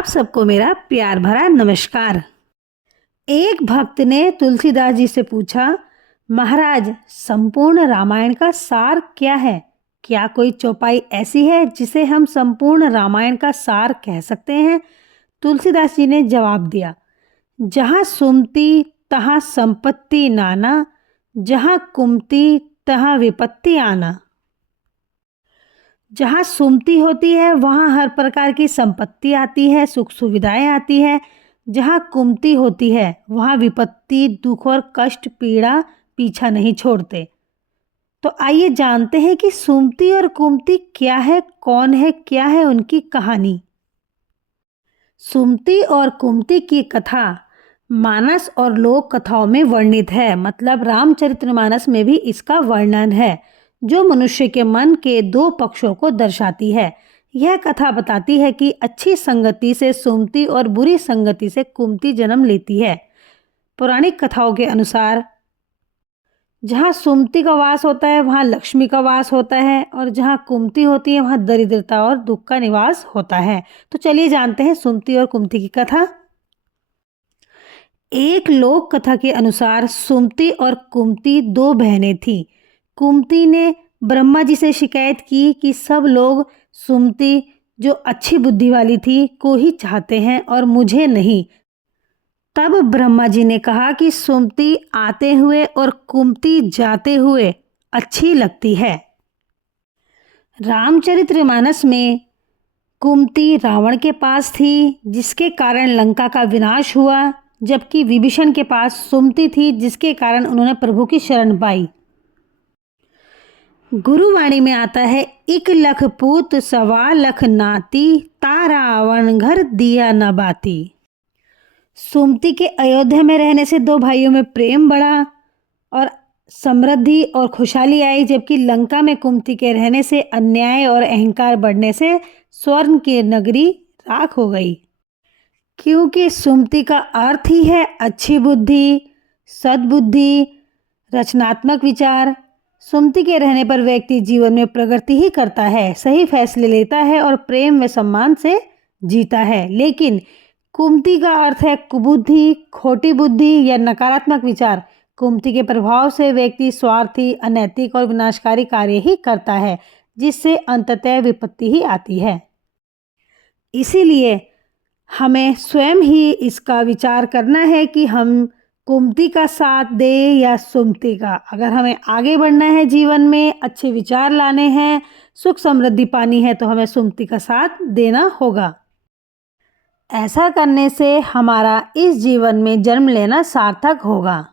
आप सबको मेरा प्यार भरा नमस्कार। एक भक्त ने तुलसीदास जी से पूछा, महाराज संपूर्ण रामायण का सार क्या है? क्या कोई चौपाई ऐसी है जिसे हम संपूर्ण रामायण का सार कह सकते हैं? तुलसीदास जी ने जवाब दिया, जहाँ सुमति तहाँ संपत्ति नाना, जहाँ कुमति तहाँ विपत्ति आना। जहाँ सुमति होती है वहाँ हर प्रकार की संपत्ति आती है, सुख सुविधाएं आती है। जहाँ कुमति होती है वहाँ विपत्ति, दुख और कष्ट, पीड़ा पीछा नहीं छोड़ते। तो आइए जानते हैं कि सुमति और कुमति क्या है, कौन है, क्या है उनकी कहानी। सुमति और कुमति की कथा मानस और लोक कथाओं में वर्णित है, मतलब रामचरितमानस में भी इसका वर्णन है, जो मनुष्य के मन के दो पक्षों को दर्शाती है। यह कथा बताती है कि अच्छी संगति से सुमति और बुरी संगति से कुमति जन्म लेती है। पौराणिक कथाओं के अनुसार जहाँ सुमति का वास होता है वहाँ लक्ष्मी का वास होता है, और जहाँ कुमति होती है वहाँ दरिद्रता और दुख का निवास होता है। तो चलिए जानते हैं सुमति और कुमति की कथा। एक लोक कथा के अनुसार सुमति और कुमति दो बहनें थीं। कुमति ने ब्रह्मा जी से शिकायत की कि सब लोग सुमति, जो अच्छी बुद्धि वाली थी, को ही चाहते हैं और मुझे नहीं। तब ब्रह्मा जी ने कहा कि सुमति आते हुए और कुमति जाते हुए अच्छी लगती है। रामचरितमानस में कुमति रावण के पास थी, जिसके कारण लंका का विनाश हुआ, जबकि विभीषण के पास सुमति थी, जिसके कारण उन्होंने प्रभु की शरण पाई। गुरुवाणी में आता है, इक लख पूत सवा लख नाती, ता रावण घर दिया न बाती। सुमति के अयोध्या में रहने से दो भाइयों में प्रेम बढ़ा और समृद्धि और खुशहाली आई, जबकि लंका में कुमति के रहने से अन्याय और अहंकार बढ़ने से स्वर्ण की नगरी राख हो गई। क्योंकि सुमति का अर्थ ही है अच्छी बुद्धि, सद्बुद्धि, रचनात्मक विचार। सुमति के रहने पर व्यक्ति जीवन में प्रगति ही करता है, सही फैसले लेता है और प्रेम व सम्मान से जीता है। लेकिन कुमति का अर्थ है कुबुद्धि, खोटी बुद्धि या नकारात्मक विचार। कुमति के प्रभाव से व्यक्ति स्वार्थी, अनैतिक और विनाशकारी कार्य ही करता है, जिससे अंततः विपत्ति ही आती है। इसीलिए हमें स्वयं ही इसका विचार करना है कि हम कुमति का साथ दें या सुमति का। अगर हमें आगे बढ़ना है, जीवन में अच्छे विचार लाने हैं, सुख समृद्धि पानी है, तो हमें सुमति का साथ देना होगा। ऐसा करने से हमारा इस जीवन में जन्म लेना सार्थक होगा।